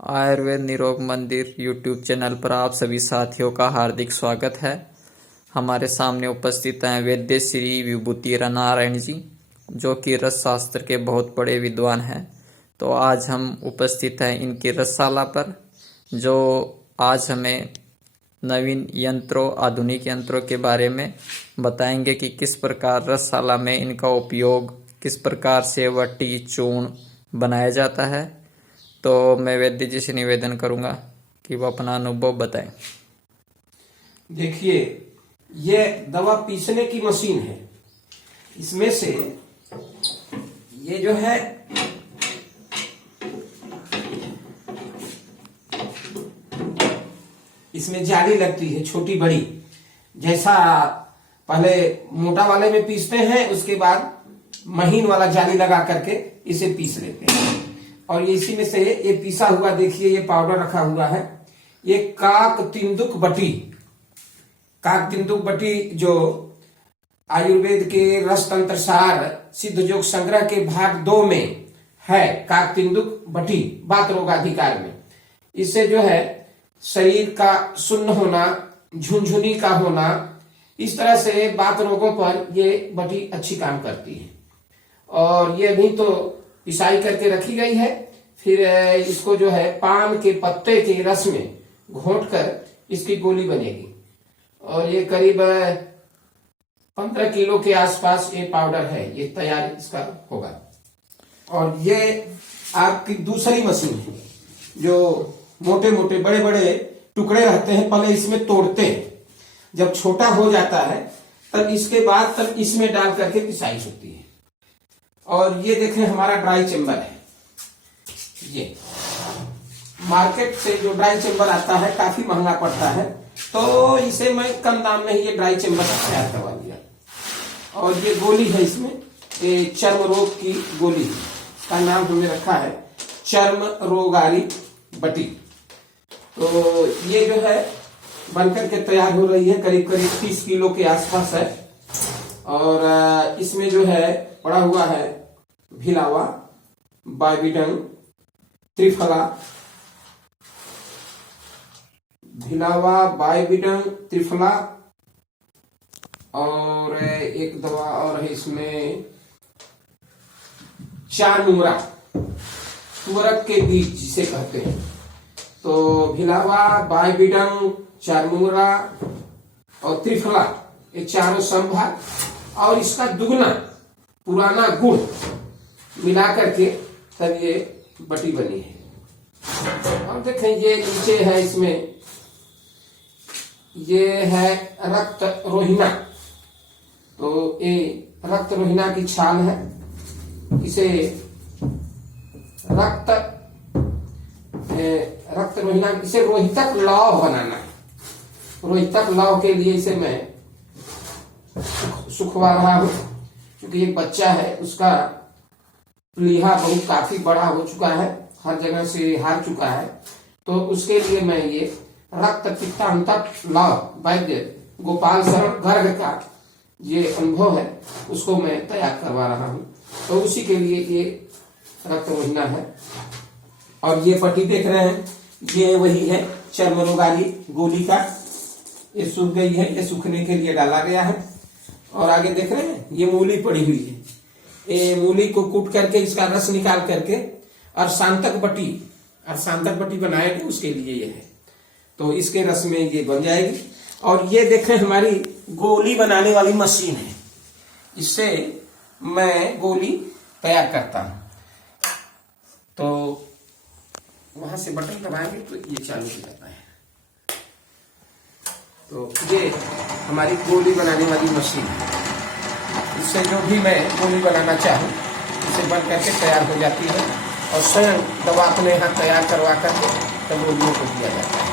आयुर्वेद निरोग मंदिर YouTube channel पर आप सभी साथियों का हार्दिक स्वागत है। हमारे सामने उपस्थित हैं वैद्य श्री विभूति नारायण जी, जो कि रस शास्त्र के बहुत बड़े विद्वान हैं। तो आज हम उपस्थित हैं इनकी रसशाला पर, जो आज हमें नवीन यंत्रों, आधुनिक यंत्रों के बारे में बताएंगे कि किस प्रकार रसशाला में इनका उपयोग, किस प्रकार से वटी चूर्ण बनाया जाता है। तो मैं वैद्य जी से निवेदन करूंगा कि वो अपना अनुभव बताएं। देखिए, ये दवा पीसने की मशीन है। इसमें से ये जो है इसमें जाली लगती है छोटी बड़ी, जैसा पहले मोटा वाले में पीसते हैं, उसके बाद महीन वाला जाली लगा करके इसे पीस लेते हैं। और ये इसी में से ये पीसा हुआ, देखिए ये पाउडर रखा हुआ है। ये काक तिंदुक बटी जो आयुर्वेद के रस तंत्र सार सिद्ध योग संग्रह के भाग 2 में है, काक तिंदुक बटी बात रोगाधिकार में। इससे जो है शरीर का सुन्न होना, झुनझुनी का होना, इस तरह से बात रोगों पर ये बटी अच्छी काम करती है। और ये भी तो पिसाई करके रखी गई है। फिर इसको जो है पान के पत्ते के रस में घोट कर इसकी गोली बनेगी। और ये करीब 15 किलो के आसपास ये पाउडर है, ये तैयार इसका होगा। और ये आपकी दूसरी मशीन है, जो मोटे मोटे बड़े बड़े टुकड़े रहते हैं, पहले इसमें तोड़ते हैं। जब छोटा हो जाता है तब इसके बाद तब इसमें डाल करके पिसाई होती है। और ये देखें हमारा ड्राई चेम्बर है। ये मार्केट से जो ड्राई चेम्बर आता है काफी महंगा पड़ता है, तो इसे मैं कम दाम में ही ये ड्राई चेम्बर तैयार करवा लिया। और ये गोली है, इसमें ये चर्म रोग की गोली का नाम हमने रखा है चर्म रोगारी बटी। तो ये जो है बनकर के तैयार हो रही है, करीब करीब 30 किलो के आसपास है। और इसमें जो है पड़ा हुआ है भिलावा, बाइबिडन, त्रिफला, भिलावा, बाइबिडन, त्रिफला, और एक दवा और है इसमें चारमुंगरा, तुरक के बीज जिसे कहते हैं। तो भिलावा, बाइबिडन, चारमुंगरा और त्रिफला, ये चारों संभाग और इसका दुगना पुराना गुड़ मिला करके तब ये बटी बनी है। और देखें ये नीचे है, इसमें ये है रक्त रोहिना। तो ये रक्त रोहिना की छाल है। इसे रक्त रोहिना, इसे रोहितक लौह बनाना है। रोहितक लौह के लिए इसे मैं सुखवा रहा हूं, क्योंकि एक बच्चा है, उसका प्लीहा बहुत काफी बड़ा हो चुका है, हर जगह से हार चुका है। तो उसके लिए मैं ये रक्त पित्तांतक लौह वैद्य गोपाल शरण गर्ग का ये अनुभव है, उसको मैं तैयार करवा रहा हूं। तो उसी के लिए ये रक्त रोहिना है। और ये पट्टी देख रहे हैं, ये वही है चर्म रोगारी गोली का। ये सूख गई है, ये सूखने के लिए डाला गया है। और आगे देख रहे हैं ये मूली पड़ी हुई है। ये मूली को कूट करके इसका रस निकाल करके और सांतक बटी बनाएगी, उसके लिए ये है। तो इसके रस में ये बन जाएगी। और ये देखें हमारी गोली बनाने वाली मशीन है, इससे मैं गोली तैयार करता हूं। तो वहां से बटन दबाएंगे तो ये चालू हो जाता है। तो ये हमारी गोली बनाने वाली मशीन है। इससे जो भी मैं गोली बनाना चाहूँ इसे बन करके तैयार हो जाती है। और स्वयं दवा अपने यहाँ तैयार करवा करके तब गोलियों को दिया जाता है।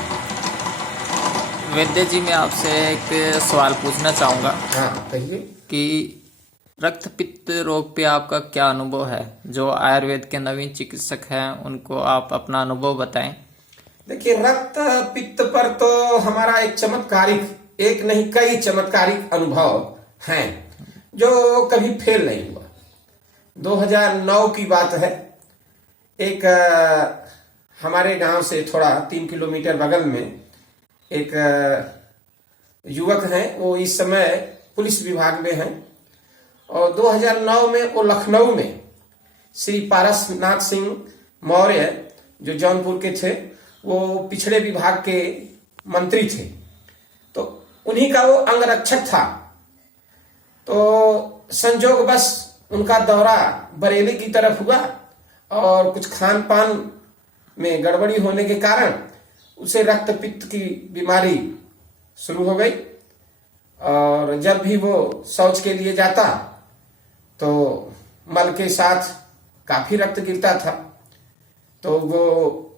वैद्य जी, मैं आपसे एक सवाल पूछना चाहूँगा। हाँ, कहिए। कि रक्त पित्त रोग पे आपका क्या अनुभव है? जो आयुर्वेद के नवीन चिकित्सक हैं, उनको आप अपना अनुभव बताएं। देखिए, रक्त पित्त पर तो हमारा एक नहीं कई चमत्कारिक अनुभव हैं, जो कभी फेल नहीं हुआ। 2009 की बात है। एक हमारे गांव से थोड़ा 3 किलोमीटर बगल में एक युवक हैं, वो इस समय पुलिस विभाग में हैं और 2009 में वो लखनऊ में श्री पारसनाथ सिंह मौर्य जो जौनपुर के थे, वो पिछड़े विभाग के मंत्री थे, तो उन्हीं का वो अंगरक्षक था। तो संजोग बस उनका दौरा बरेली की तरफ हुआ और कुछ खान पान में गड़बड़ी होने के कारण उसे रक्त पित्त की बीमारी शुरू हो गई और जब भी वो शौच के लिए जाता तो मल के साथ काफी रक्त गिरता था। तो वो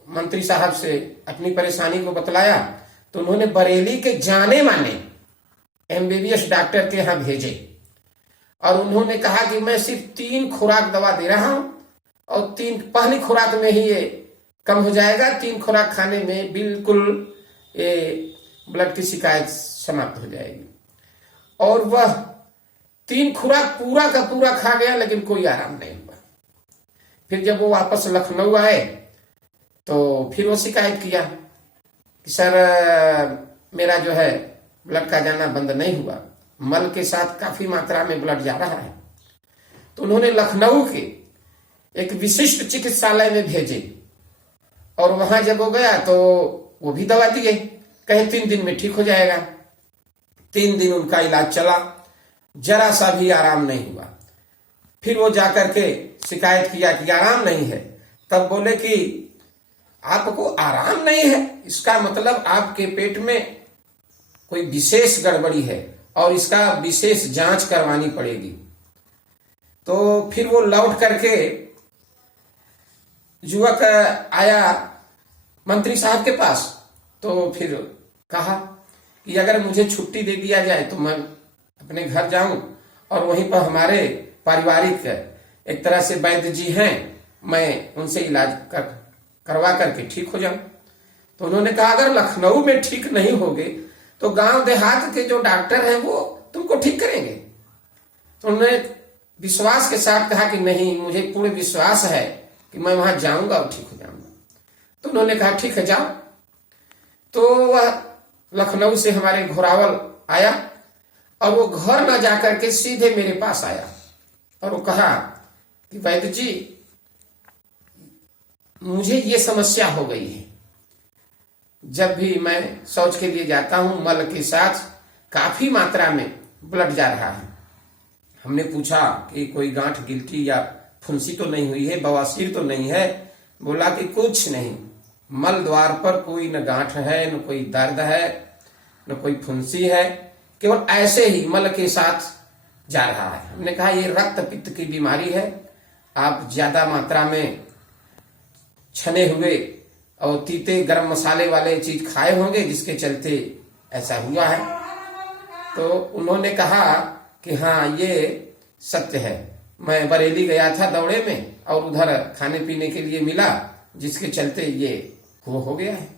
मंत्री साहब से अपनी परेशानी को बतलाया तो उन्होंने बरेली के जाने माने MBBS डॉक्टर के यहाँ भेजे और उन्होंने कहा कि मैं सिर्फ 3 खुराक दवा दे रहा हूं और 3 पहली खुराक में ही ये कम हो जाएगा, 3 खुराक खाने में बिल्कुल ये ब्लड की शिकायत समाप्त हो जाएगी। और वह 3 खुराक पूरा का पूरा खा गया लेकिन कोई आराम नहीं हुआ। फिर जब वो वापस लखनऊ आए तो फिर वो शिकायत किया कि सर मेरा जो है ब्लड का जाना बंद नहीं हुआ, मल के साथ काफी मात्रा में ब्लड जा रहा है। तो उन्होंने लखनऊ के एक विशिष्ट चिकित्सालय में भेजे और वहां जब वो गया तो वो भी दवा दिए, कहे 3 दिन में ठीक हो जाएगा। 3 दिन उनका इलाज चला, जरा सा भी आराम नहीं हुआ। फिर वो जाकर के शिकायत किया कि आराम नहीं है। तब बोले कि आपको आराम नहीं है, इसका मतलब आपके पेट में कोई विशेष गड़बड़ी है और इसका विशेष जांच करवानी पड़ेगी। तो फिर वो लौट करके युवक आया मंत्री साहब के पास, तो फिर कहा कि अगर मुझे छुट्टी दे दिया जाए तो मैं अपने घर जाऊं और वहीं पर हमारे पारिवारिक एक तरह से वैद्य जी हैं, मैं उनसे इलाज करवा करके ठीक हो जाऊं। तो उन्होंने कहा अगर लखनऊ में ठीक नहीं होगे तो गांव देहात के जो डॉक्टर हैं वो तुमको ठीक करेंगे। तो उन्होंने विश्वास के साथ कहा कि नहीं, मुझे पूर्ण विश्वास है कि मैं वहां जाऊंगा और ठीक हो जाऊंगा। तो उन्होंने कहा ठीक है जाओ। तो वह लखनऊ से हमारे घोरावल आया और वो घर न जाकर के सीधे मेरे पास आया और वो कहा कि वैद्य जी मुझे ये समस्या हो गई है, जब भी मैं शौच के लिए जाता हूं मल के साथ काफी मात्रा में ब्लड जा रहा है। हमने पूछा कि कोई गांठ गिल्टी या फुंसी तो नहीं हुई है, बवासीर तो नहीं है? बोला कि कुछ नहीं, मल द्वार पर कोई न गांठ है, न कोई दर्द है, न कोई फुंसी है, केवल ऐसे ही मल के साथ जा रहा है। हमने कहा ये रक्त पित्त की बीमारी है, आप ज्यादा मात्रा में छने हुए और तीते गरम मसाले वाले चीज खाए होंगे जिसके चलते ऐसा हुआ है। तो उन्होंने कहा कि हाँ ये सत्य है, मैं बरेली गया था दौड़े में और उधर खाने पीने के लिए मिला जिसके चलते ये वो हो गया है।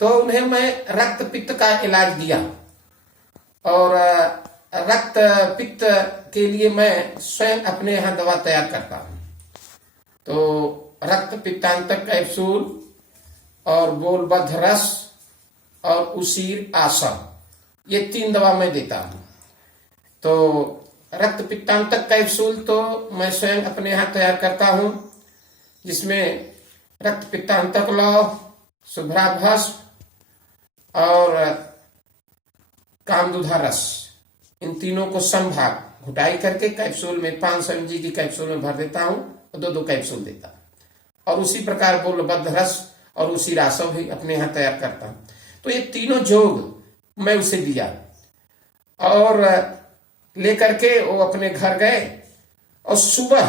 तो उन्हें मैं रक्त पित्त का इलाज दिया और रक्त पित्त के लिए मैं स्वयं अपने यहाँ दवा तैयार करता हूँ। तो रक्त पित्तांतक कैप्सूल और बोलबद्ध रस और उसीर आशा, ये 3 दवा मैं देता हूँ। तो रक्त पित्तांतक कैप्सूल तो मैं स्वयं अपने यहाँ तैयार करता हूँ, जिसमें रक्त पित्तांतक लौह, शुभ्रा भस्म और कामदुधा रस, इन तीनों को समभाग घुटाई करके कैप्सूल में 500 mg की कैप्सूल में भर देता हूँ और 2-2 कैप्सूल देता हूँ। और उसी प्रकार बोलबद्ध रस और उसी रासव भी अपने यहाँ तैयार करता हूँ। तो ये तीनों जोग मैं उसे दिया और लेकर के वो अपने घर गए और सुबह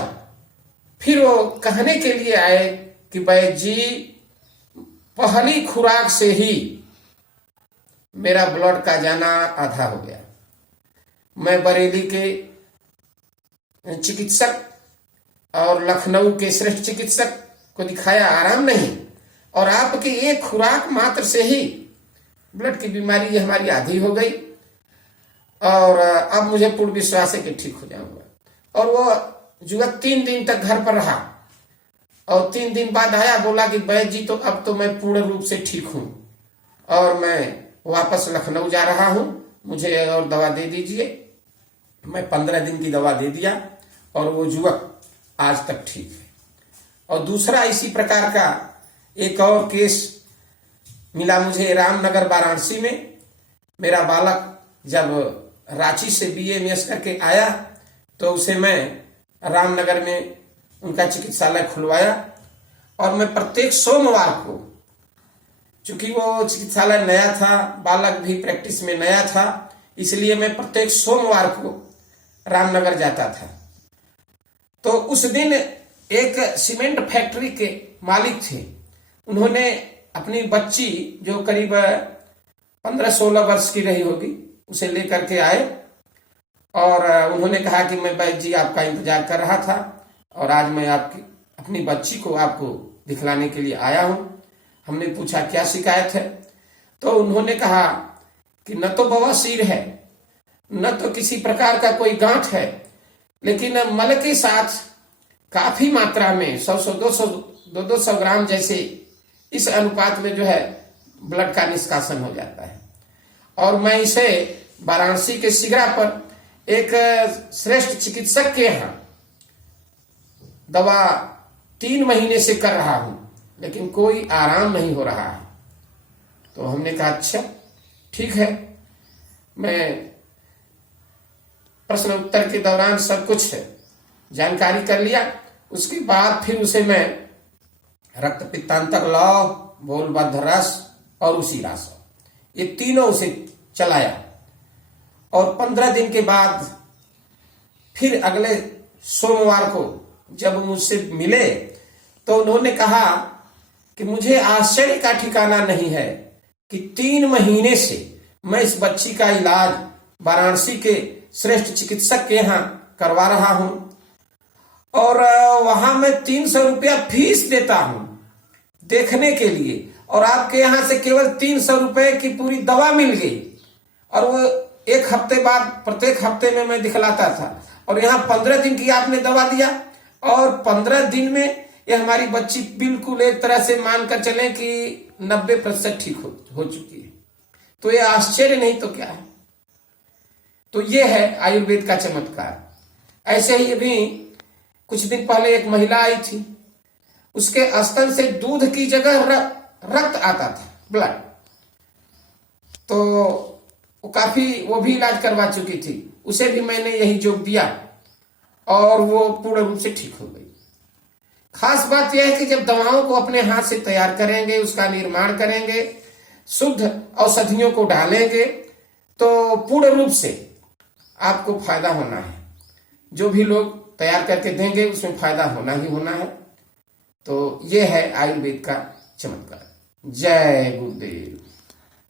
फिर वो कहने के लिए आए कि वैद्य जी पहली खुराक से ही मेरा ब्लड का जाना आधा हो गया। मैं बरेली के चिकित्सक और लखनऊ के श्रेष्ठ चिकित्सक को दिखाया, आराम नहीं, और आपकी एक खुराक मात्र से ही ब्लड की बीमारी ये हमारी आधी हो गई और अब मुझे पूर्ण विश्वास है कि ठीक हो जाऊंगा। और वो युवक 3 दिन तक घर पर रहा और 3 दिन बाद आया, बोला कि वैद्य जी तो अब तो मैं पूर्ण रूप से ठीक हूं और मैं वापस लखनऊ जा रहा हूं, मुझे और दवा दे दीजिए। मैं 15 दिन की दवा दे दिया और वो युवक आज तक ठीक है। और दूसरा इसी प्रकार का एक और केस मिला मुझे रामनगर वाराणसी में। मेरा बालक जब रांची से BA करके आया तो उसे मैं रामनगर में उनका चिकित्सालय खुलवाया और मैं प्रत्येक सोमवार को, चूंकि वो चिकित्सालय नया था, बालक भी प्रैक्टिस में नया था, इसलिए मैं प्रत्येक सोमवार को रामनगर जाता था। तो उस दिन एक सीमेंट फैक्ट्री के मालिक थे, उन्होंने अपनी बच्ची जो करीब 15-16 वर्ष की रही होगी उसे लेकर के आए और उन्होंने कहा कि मैं वैद्य जी आपका इंतजार कर रहा था और आज मैं आपकी अपनी बच्ची को आपको दिखलाने के लिए आया हूं। हमने पूछा क्या शिकायत है, तो उन्होंने कहा कि न तो बवासीर है, न तो किसी प्रकार का कोई गांठ है, लेकिन मल के साथ काफी मात्रा में 100-200 ग्राम जैसे इस अनुपात में जो है ब्लड का निष्कासन हो जाता है। और मैं इसे वाराणसी के शिगरा पर एक श्रेष्ठ चिकित्सक के यहाँ दवा 3 महीने से कर रहा हूं, लेकिन कोई आराम नहीं हो रहा है। तो हमने कहा अच्छा ठीक है। मैं प्रश्न उत्तर के दौरान सब कुछ जानकारी कर लिया। उसके बाद फिर उसे मैं रक्त पित्तांतक लौह, बोलबद्ध रस और उसी रास, ये तीनों उसे चलाया। और 15 दिन के बाद फिर अगले सोमवार को जब मुझसे मिले तो उन्होंने कहा कि मुझे आश्चर्य का ठिकाना नहीं है कि 3 महीने से मैं इस बच्ची का इलाज वाराणसी के श्रेष्ठ चिकित्सक के यहाँ करवा रहा हूं और वहां मैं 300 रुपया फीस देता हूं देखने के लिए, और आपके यहां से केवल 300 रुपए की पूरी दवा मिल गई। और वो 1 हफ्ते बाद प्रत्येक हफ्ते में मैं दिखलाता था और यहाँ 15 दिन की आपने दवा दिया और 15 दिन में ये हमारी बच्ची बिल्कुल एक तरह से मानकर चले कि 90% ठीक हो चुकी है। तो ये आश्चर्य नहीं तो क्या है। तो ये है आयुर्वेद का चमत्कार। ऐसे ही अभी कुछ दिन पहले एक महिला आई थी, उसके स्तन से दूध की जगह रक्त आता था, ब्लड। तो वो भी इलाज करवा चुकी थी, उसे भी मैंने यही जोग दिया और वो पूर्ण रूप से ठीक हो गई। खास बात यह है कि जब दवाओं को अपने हाथ से तैयार करेंगे, उसका निर्माण करेंगे, शुद्ध औषधियों को डालेंगे, तो पूर्ण रूप से आपको फायदा होना है। जो भी लोग तैयार करके देंगे उसमें फायदा होना ही होना है। तो ये है आयुर्वेद का चमत्कार। जय गुरुदेव।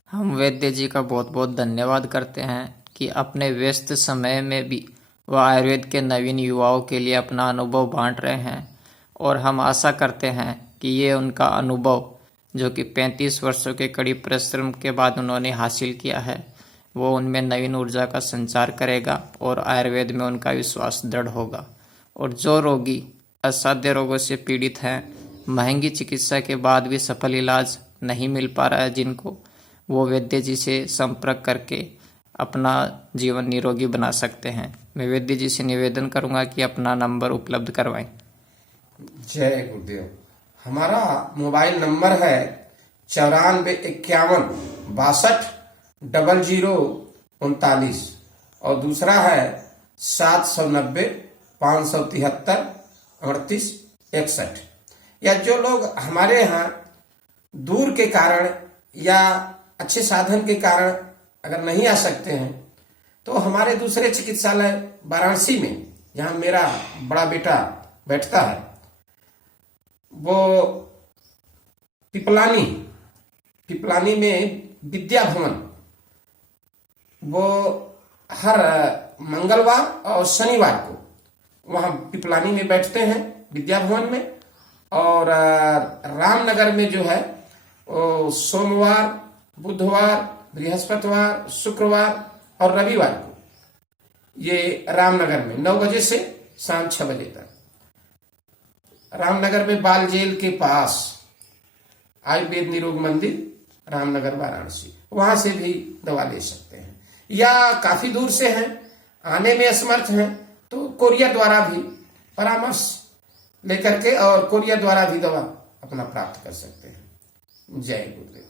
हम वैद्य जी का बहुत बहुत धन्यवाद करते हैं कि अपने व्यस्त समय में भी वह आयुर्वेद के नवीन युवाओं के लिए अपना अनुभव बांट रहे हैं और हम आशा करते हैं कि ये उनका अनुभव जो कि 35 वर्षों के कड़ी परिश्रम के बाद उन्होंने हासिल किया है, वो उनमें नवीन ऊर्जा का संचार करेगा और आयुर्वेद में उनका विश्वास दृढ़ होगा। और जो रोगी असाध्य रोगों से पीड़ित हैं, महंगी चिकित्सा के बाद भी सफल इलाज नहीं मिल पा रहा है जिनको, वो वैद्य जी से संपर्क करके अपना जीवन निरोगी बना सकते हैं। मैं वैद्य जी से निवेदन करूंगा कि अपना नंबर उपलब्ध करवाएं। जय गुरुदेव। हमारा मोबाइल नंबर है 9451 62 0039 और दूसरा है 790 573 38 61। या जो लोग हमारे यहाँ दूर के कारण या अच्छे साधन के कारण अगर नहीं आ सकते हैं, तो हमारे दूसरे चिकित्सालय वाराणसी में, जहाँ मेरा बड़ा बेटा बैठता है, वो पिपलानी में विद्या भवन, वो हर मंगलवार और शनिवार को वहाँ पिपलानी में बैठते हैं विद्या भवन में। और रामनगर में जो है वो सोमवार, बुधवार, बृहस्पतिवार, शुक्रवार और रविवार को, ये रामनगर में 9 बजे से शाम 6 बजे तक। रामनगर में बाल जेल के पास आयुर्वेद निरोग मंदिर, रामनगर वाराणसी, वहां से भी दवा ले सकते हैं। या काफी दूर से हैं, आने में असमर्थ हैं, तो कोरियर द्वारा भी परामर्श लेकर के और कोरियर द्वारा भी दवा अपना प्राप्त कर सकते हैं। जय गुरुदेव।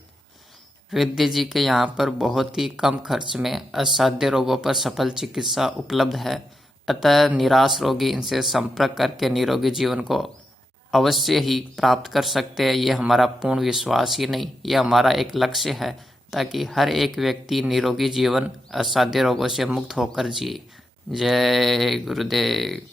वैद्य जी के यहाँ पर बहुत ही कम खर्च में असाध्य रोगों पर सफल चिकित्सा उपलब्ध है, अतः निराश रोगी इनसे संपर्क करके निरोगी जीवन को अवश्य ही प्राप्त कर सकते हैं। ये हमारा पूर्ण विश्वास ही नहीं, ये हमारा एक लक्ष्य है, ताकि हर एक व्यक्ति निरोगी जीवन असाध्य रोगों से मुक्त होकर जिए। जय गुरुदेव।